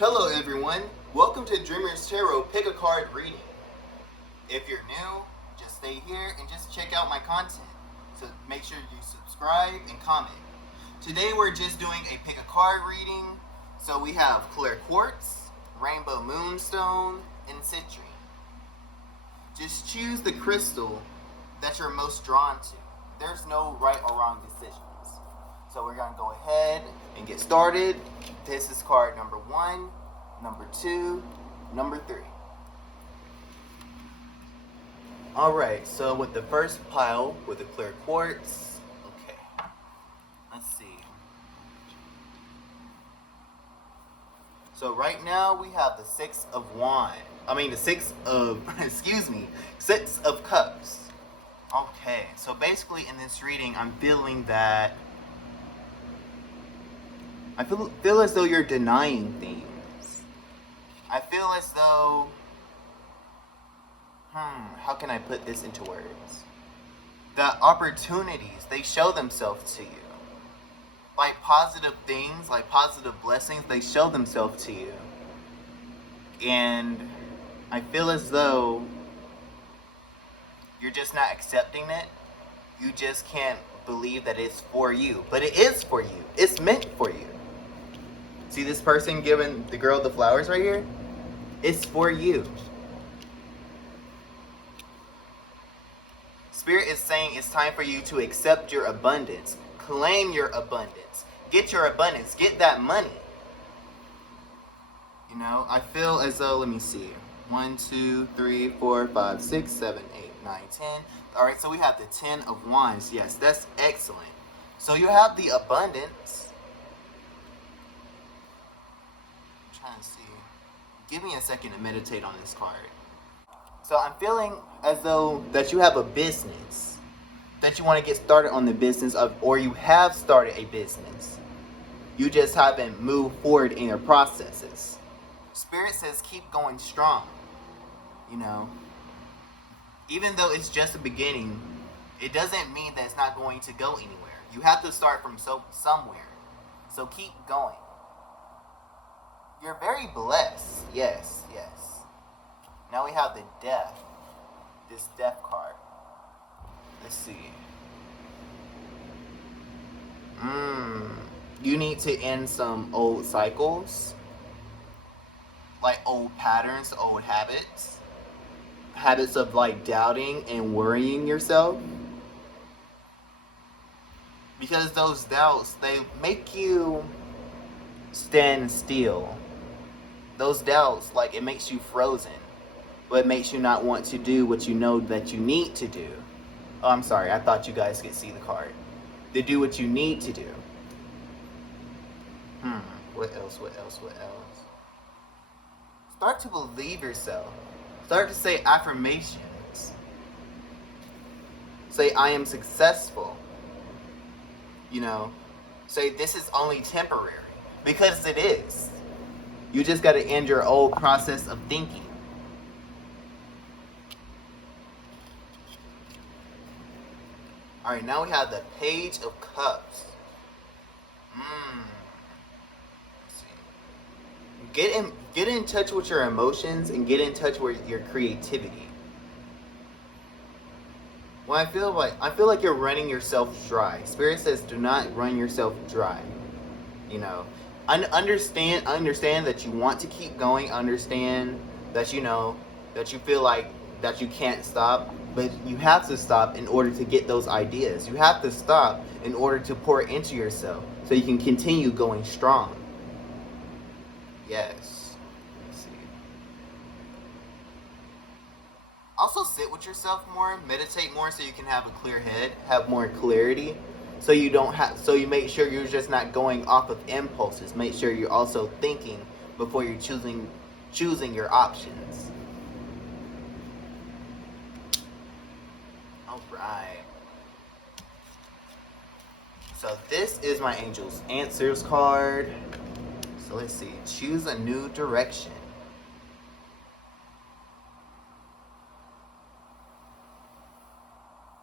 Hello everyone, welcome to Dreamers Tarot Pick a Card reading. If you're new, just stay here and just check out my content. So make sure you subscribe and comment. Today we're just doing a pick a card reading. So we have Clear Quartz, Rainbow Moonstone, and Citrine. Just choose the crystal that you're most drawn to. There's no right or wrong decisions. So we're going to go ahead and get started. This is card number 1, number 2, number 3. Alright, so with the first pile, with the clear quartz, okay, let's see. So right now we have the 6 of Wands. The 6 of, Six of Cups. Okay, so basically in this reading, I'm feeling that I feel as though you're denying things. I feel as though, how can I put this into words? The opportunities, they show themselves to you. Like positive things, like positive blessings, they show themselves to you. And I feel as though you're just not accepting it. You just can't believe that it's for you. But it is for you. It's meant for you. See this person giving the girl the flowers right here? It's for you. Spirit is saying it's time for you to accept your abundance. Claim your abundance. Get your abundance. Get that money. You know, I feel as though, let me see. 1, 2, 3, 4, 5, 6, 7, 8, 9, 10. Alright, so we have the 10 of Wands. Yes, that's excellent. So you have the abundance. Trying to see. Give me a second to meditate on this card. So I'm feeling as though that you have a business, that you want to get started on the business of, or you have started a business. You just haven't moved forward in your processes. Spirit says keep going strong. You know, even though it's just a beginning, it doesn't mean that it's not going to go anywhere. You have to start from somewhere. So keep going. You're very blessed. Yes. Now we have the Death. This Death card. Let's see. You need to end some old cycles. Like old patterns, old habits. Habits of like doubting and worrying yourself. Because those doubts, they make you stand still. Those doubts, like, it makes you frozen, but it makes you not want to do what you know that you need to do. Oh, I'm sorry, I thought you guys could see the card. To do what you need to do. What else? Start to believe yourself. Start to say affirmations. Say, I am successful. You know, say this is only temporary. Because it is. You just got to end your old process of thinking. Alright, now we have the Page of Cups. Get in touch with your emotions and get in touch with your creativity. Well, I feel like you're running yourself dry. Spirit says do not run yourself dry. You know, understand that you want to keep going. Understand that you know that you feel like that you can't stop, but you have to stop in order to get those ideas. You have to stop in order to pour into yourself so you can continue going strong. Yes. Let's see. Also sit with yourself more, meditate more so you can have a clear head, have more clarity. So you make sure you're just not going off of impulses. Make sure you're also thinking before you're choosing your options. Alright. So this is my Angel's Answers card. So let's see. Choose a new direction.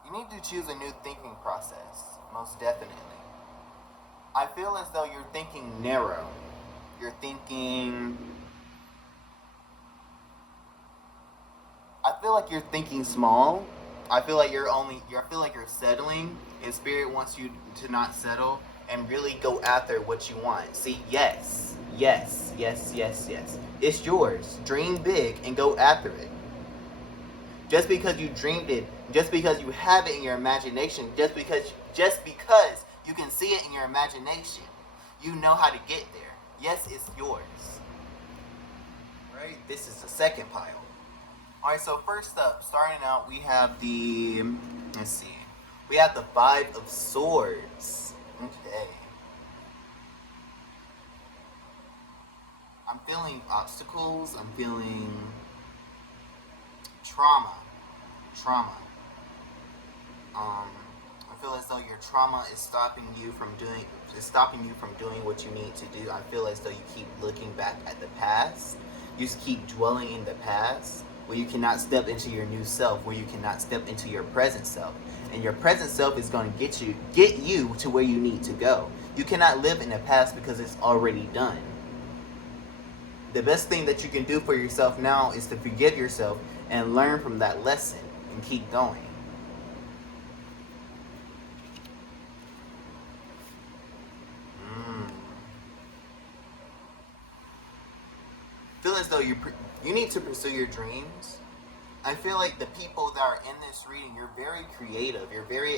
You need to choose a new thinking process. Most definitely. I feel as though you're thinking narrow. you're thinking, I feel like you're thinking small. I feel like I feel like you're settling, and spirit wants you to not settle and really go after what you want. See, yes, yes, yes, yes, yes. It's yours. Dream big and go after it. Just because you dreamed it, just because you have it in your imagination, just because you can see it in your imagination, you know how to get there. Yes, it's yours. Right? This is the second pile. Alright, so first up, starting out, we have the, let's see, we have the Five of Swords. Okay. I'm feeling obstacles, I'm feeling trauma. I feel as though your trauma is stopping you from doing what you need to do. I feel as though you keep looking back at the past. You just keep dwelling in the past, where you cannot step into your new self, where you cannot step into your present self. And your present self is going to get you to where you need to go. You cannot live in the past because it's already done. The best thing that you can do for yourself now is to forgive yourself and learn from that lesson and keep going. Feel as though you need to pursue your dreams. I feel like the people that are in this reading, you're very creative. You're very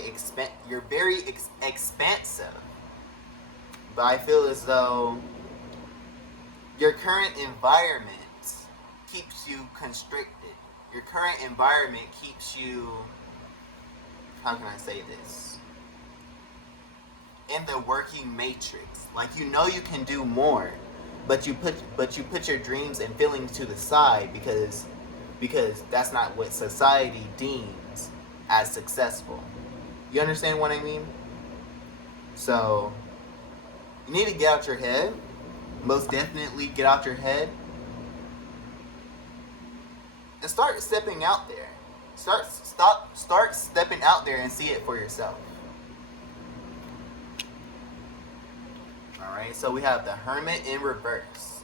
expansive. But I feel as though your current environment keeps you constricted. Your current environment keeps you, how can I say this? In the working matrix. Like, you know you can do more, but you put your dreams and feelings to the side because that's not what society deems as successful. You understand what I mean? So you need to get out your head. Most definitely get out your head and start stepping out there. Start stepping out there and see it for yourself. Alright, so we have the Hermit in reverse.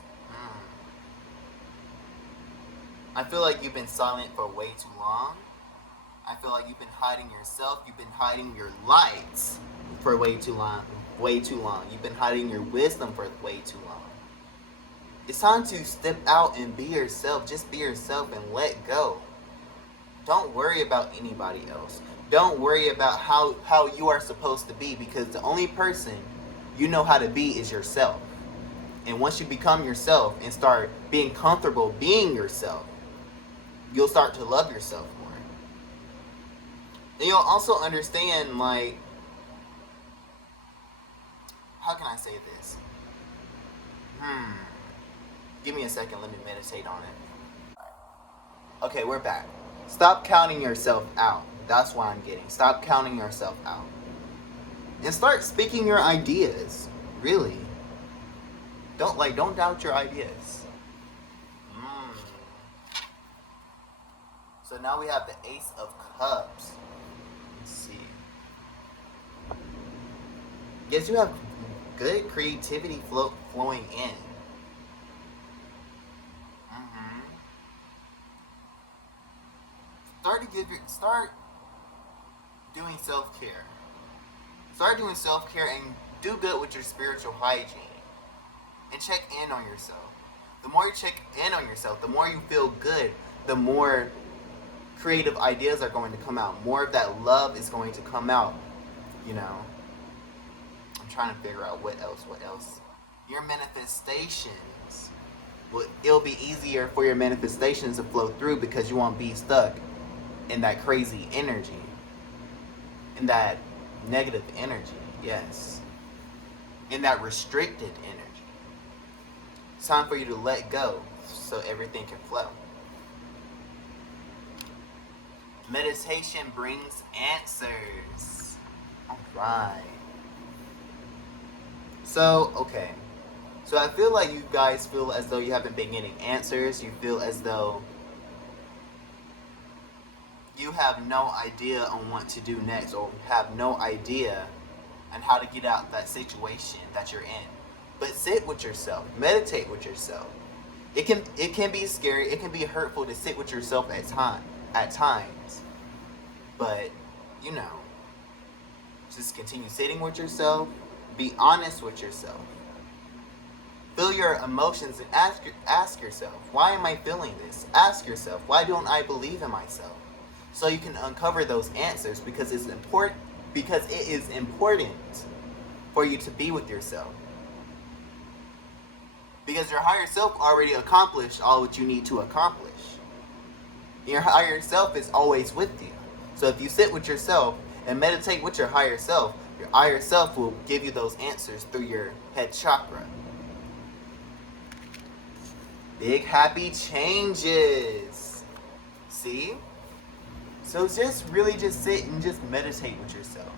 I feel like you've been silent for way too long. I feel like you've been hiding yourself. You've been hiding your lights for way too long. You've been hiding your wisdom for way too long. It's time to step out and be yourself. Just be yourself and let go. Don't worry about anybody else. Don't worry about how you are supposed to be, because the only person you know how to be is yourself. And once you become yourself and start being comfortable being yourself, you'll start to love yourself more. And you'll also understand, like, how can I say this? Give me a second, let me meditate on it. Okay, we're back. Stop counting yourself out. That's what I'm getting. Stop counting yourself out. And start speaking your ideas. Really. Don't doubt your ideas. So now we have the Ace of Cups. Let's see. Yes, you have good creativity flowing in. Start doing self-care. Start doing self-care and do good with your spiritual hygiene. And check in on yourself. The more you check in on yourself, the more you feel good, the more creative ideas are going to come out. More of that love is going to come out. You know, I'm trying to figure out what else. Your manifestations, it'll be easier for your manifestations to flow through because you won't be stuck in that crazy energy, in that negative energy, yes, in that restricted energy. It's time for you to let go so everything can flow. Meditation brings answers. Alright. So, okay. So I feel like you guys feel as though you haven't been getting answers. You feel as though you have no idea on what to do next, or have no idea on how to get out that situation that you're in. But sit with yourself. Meditate with yourself. It can be scary. It can be hurtful to sit with yourself at times. But you know, just continue sitting with yourself. Be honest with yourself. Feel your emotions and ask yourself, why am I feeling this? Ask yourself, why don't I believe in myself? So you can uncover those answers because it is important for you to be with yourself. Because your higher self already accomplished all what you need to accomplish. Your higher self is always with you. So if you sit with yourself and meditate with your higher self will give you those answers through your head chakra. Big happy changes. See? So just really just sit and just meditate with yourself.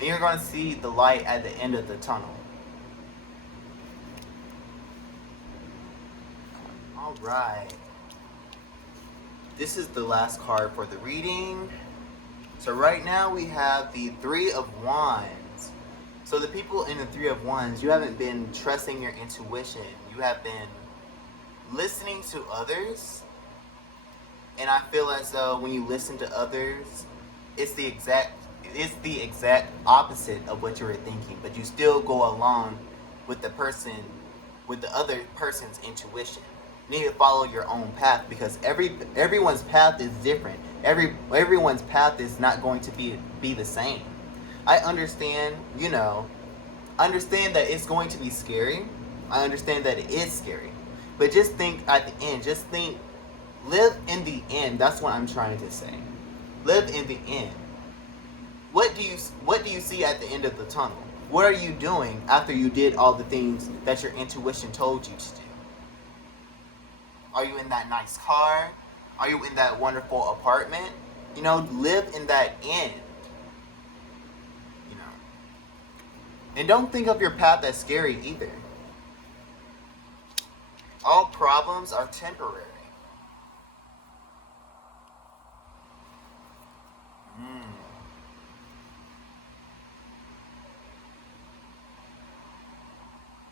And you're going to see the light at the end of the tunnel. Alright. This is the last card for the reading. So right now we have the Three of Wands. So the people in the Three of Wands, you haven't been trusting your intuition. You have been listening to others. And I feel as though when you listen to others, it's the exact opposite of what you were thinking. But you still go along with the other person's intuition. You need to follow your own path because everyone's path is different. Everyone's path is not going to be the same. I understand, understand that it's going to be scary. I understand that it is scary. But just think at the end, live in the end. That's what I'm trying to say. Live in the end. What do you see at the end of the tunnel? What are you doing after you did all the things that your intuition told you to do? Are you in that nice car? Are you in that wonderful apartment? Live in that end. And don't think of your path as scary either. All problems are temporary.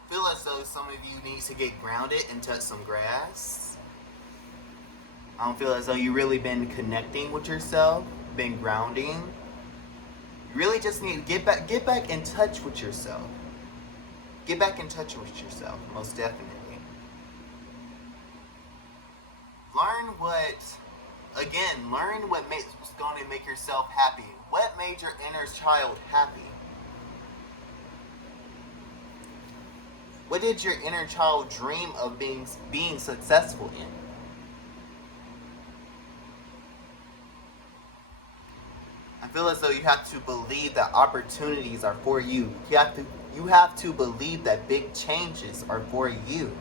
Feel as though some of you need to get grounded and touch some grass. I don't feel as though you really been connecting with yourself, been grounding. You really just need to get back in touch with yourself. Get back in touch with yourself, most definitely. Learn what is going to make yourself happy. What made your inner child happy? What did your inner child dream of being successful in? I feel as though you have to believe that opportunities are for you. You have to believe that big changes are for you.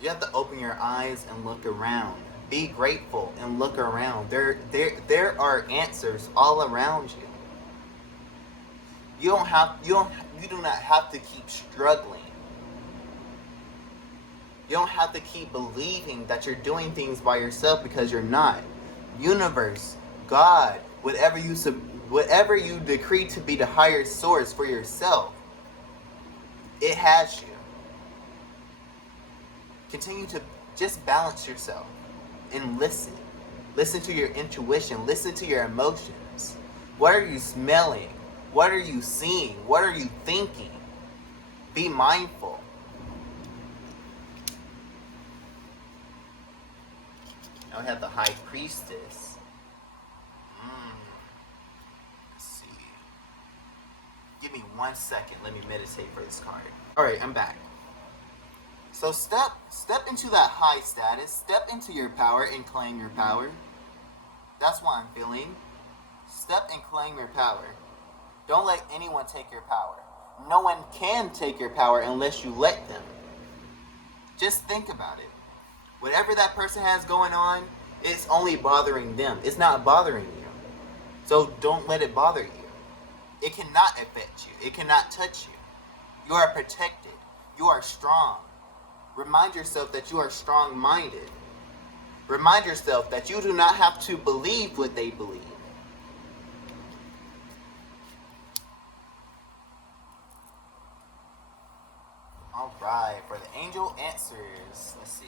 You have to open your eyes and look around. Be grateful and look around. There are answers all around you. You do not have to keep struggling. You don't have to keep believing that you're doing things by yourself because you're not. Universe, God, whatever you decree to be the higher source for yourself, it has you. Continue to just balance yourself and listen. Listen to your intuition. Listen to your emotions. What are you smelling? What are you seeing? What are you thinking? Be mindful. Now we have the High Priestess. Let's see. Give me 1 second. Let me meditate for this card. Alright, I'm back. So step into that high status. Step into your power and claim your power. That's what I'm feeling. Step and claim your power. Don't let anyone take your power. No one can take your power unless you let them. Just think about it. Whatever that person has going on, it's only bothering them. It's not bothering you. So don't let it bother you. It cannot affect you. It cannot touch you. You are protected. You are strong. Remind yourself that you are strong-minded. Remind yourself that you do not have to believe what they believe. All right, for the angel answers, let's see.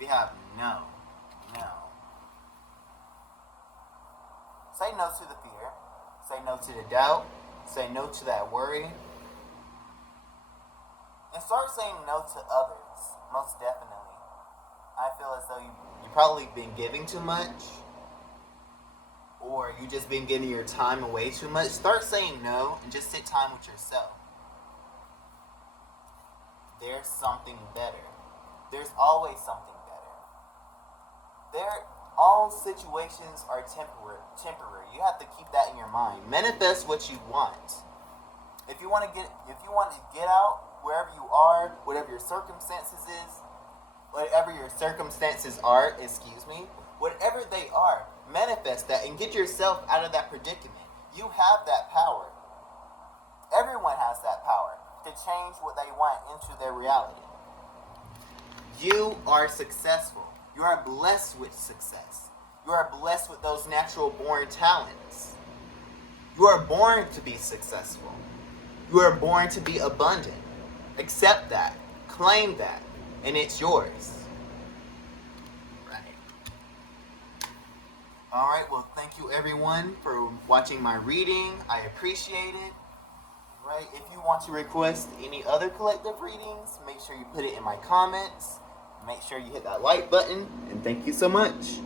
We have no. No. Say no to the fear. Say no to the doubt. Say no to that worry. And start saying no to others, most definitely. I feel as though you've probably been giving too much, or you just been giving your time away too much. Start saying no and just sit time with yourself. There's something better. There's always something better. All situations are temporary. You have to keep that in your mind. Manifest what you want. If you want to get out wherever you are, whatever your circumstances are, whatever they are, manifest that and get yourself out of that predicament. You have that power. Everyone has that power to change what they want into their reality. You are successful. You are blessed with success. You are blessed with those natural born talents. You are born to be successful. You are born to be abundant. Accept that. Claim that. And it's yours. Right. Alright, well, thank you everyone for watching my reading. I appreciate it. Right, if you want to request any other collective readings, make sure you put it in my comments. Make sure you hit that like button. And thank you so much.